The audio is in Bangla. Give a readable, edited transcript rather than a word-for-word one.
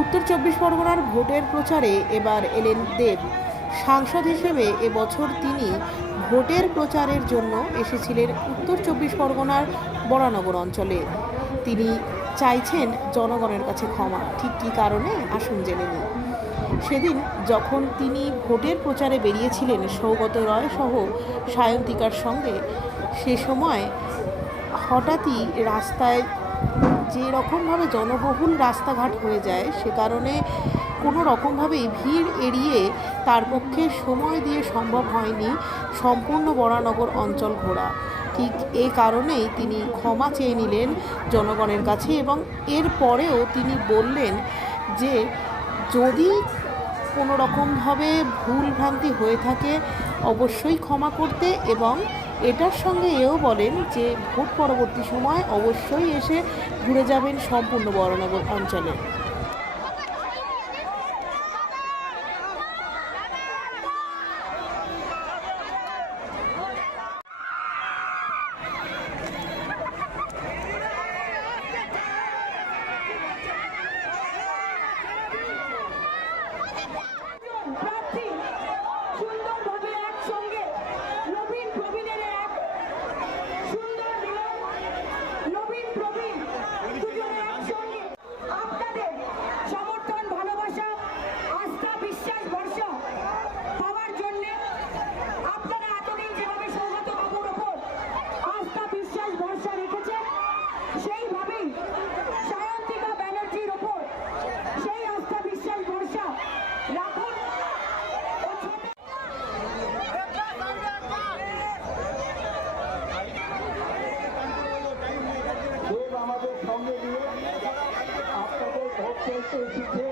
উত্তর চব্বিশ পরগনার ভোটের প্রচারে এবার এলেন দেব। সাংসদ হিসেবে এবছর তিনি ভোটের প্রচারের জন্য এসেছিলেন উত্তর চব্বিশ পরগনার বরানগর অঞ্চলে। তিনি চাইছেন জনগণের কাছে ক্ষমা। ঠিক কী কারণে আসুন জেনে নিই। সেদিন যখন তিনি ভোটের প্রচারে বেরিয়েছিলেন সৌগত রায় সহ সায়ন্তিকার সঙ্গে, সে সময় হঠাৎই রাস্তায় যে রকমভাবে জনবহুল রাস্তাঘাট হয়ে যায়, সে কারণে কোনো রকমভাবেই ভিড় এড়িয়ে তার পক্ষে সময় দিয়ে সম্ভব হয়নি সম্পূর্ণ বরানগর অঞ্চল ঘোরা। ঠিক এই কারণেই তিনি ক্ষমা চেয়ে নিলেন জনগণের কাছে এবং এর পরেও তিনি বললেন যে যদি কোনো রকমভাবে ভুলভ্রান্তি হয়ে থাকে অবশ্যই ক্ষমা করতে, এবং এটার সঙ্গে এও বলেন যে ভোট পরবর্তী সময় অবশ্যই এসে ঘুরে যাবেন সম্পূর্ণ বরানগর অঞ্চলে। প্রার্থী সুন্দরভাবে একসঙ্গে নবীন প্রবীণের এক সুন্দর মিলন, নবীন প্রবীণ দুজনে একসঙ্গে আপনাদের সমর্থন, ভালোবাসা, আস্থা, বিশ্বাস, ভরসা পাওয়ার জন্য আপনারা এতদিন যেভাবে সৌগত বাবুর ওপর আস্থা, বিশ্বাস, ভরসা রেখেছেন, সেইভাবেই সায়ন্তিকা ব্যানার্জির ওপর সেই আস্থা, বিশ্বাস, ভরসা রাখুন। আমাদের সঙ্গে নিয়ে আপনাদের ভোট চাইতে এসেছে।